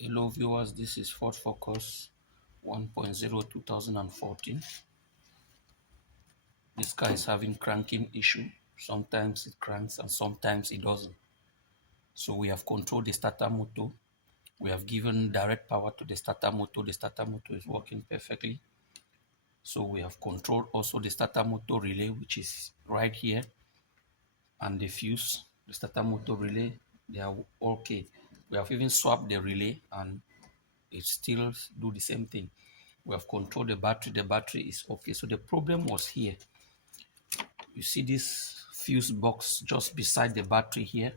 Hello viewers, this is Ford Focus 1.0 2014. This car is having cranking issue. Sometimes it cranks and sometimes it doesn't. So we have controlled the starter motor. We have given direct power to the starter motor. The starter motor is working perfectly. So we have controlled also the starter motor relay, which is right here, and the fuse, the starter motor relay, they are okay. We have even swapped the relay and it still do the same thing. We have controlled the battery is okay. So the problem was here. You see this fuse box just beside the battery here,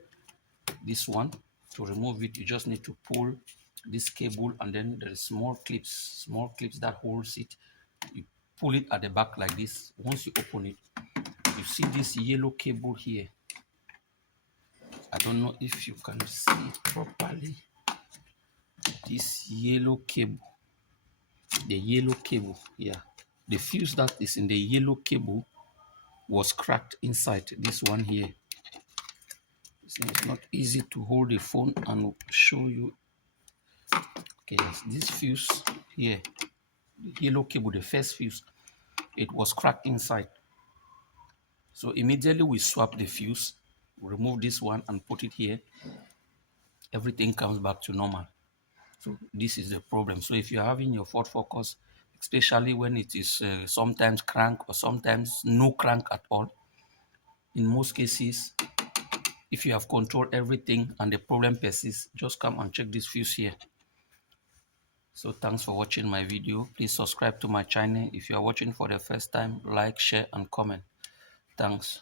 this one. To remove it, you just need to pull this cable, and then there is small clips that holds it. You pull it at the back like this. Once you open it, you see this yellow cable here. I don't know if you can see it properly. This yellow cable, the yellow cable here, the fuse that is in the yellow cable was cracked inside this one here. It's not easy to hold the phone and show you. Okay, this fuse here, the yellow cable, the first fuse, it was cracked inside. So immediately we swap the fuse, remove this one and put it here. Everything comes back to normal. So this is the problem. So if you're having your Ford Focus, especially when it is sometimes crank or sometimes no crank at all, in most cases, if you have controlled everything and the problem persists, just come and check this fuse here. So thanks for watching my video. Please subscribe to my channel. If you are watching for the first time, like, share and comment. Thanks.